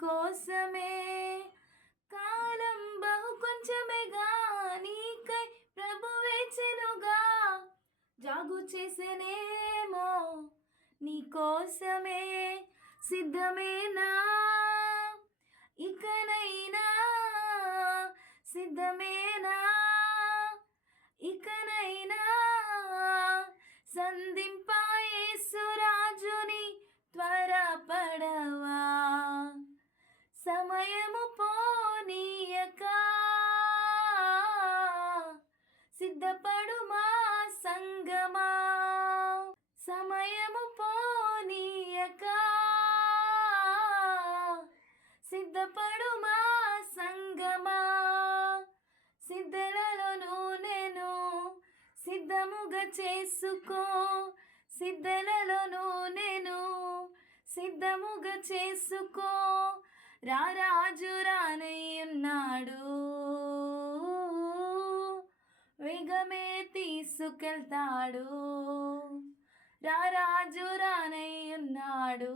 కోసమే కాలం బహు కొంచెమేగా నీకై ప్రభు వేచెనుగా జాగు చేసెనేమో నీ కోసమే సిద్ధమేనా ఇకనైనా సిద్ధమేనా ఇకనైనా సంధింపా యేసురాజుని త్వరపడవా సమయము పోనీయక సిద్ధపడుమా సంగమా సమయము పోనీయక సిద్ధపడుమా సంగమా సిద్ధలలో నేను సిద్ధముగా చేసుకో సిద్ధలలో నేను సిద్ధముగా చేసుకో రారాజు రానయ్యున్నాడు వేగమే తీసుకెళ్తాడు రారాజు రానయ్యున్నాడు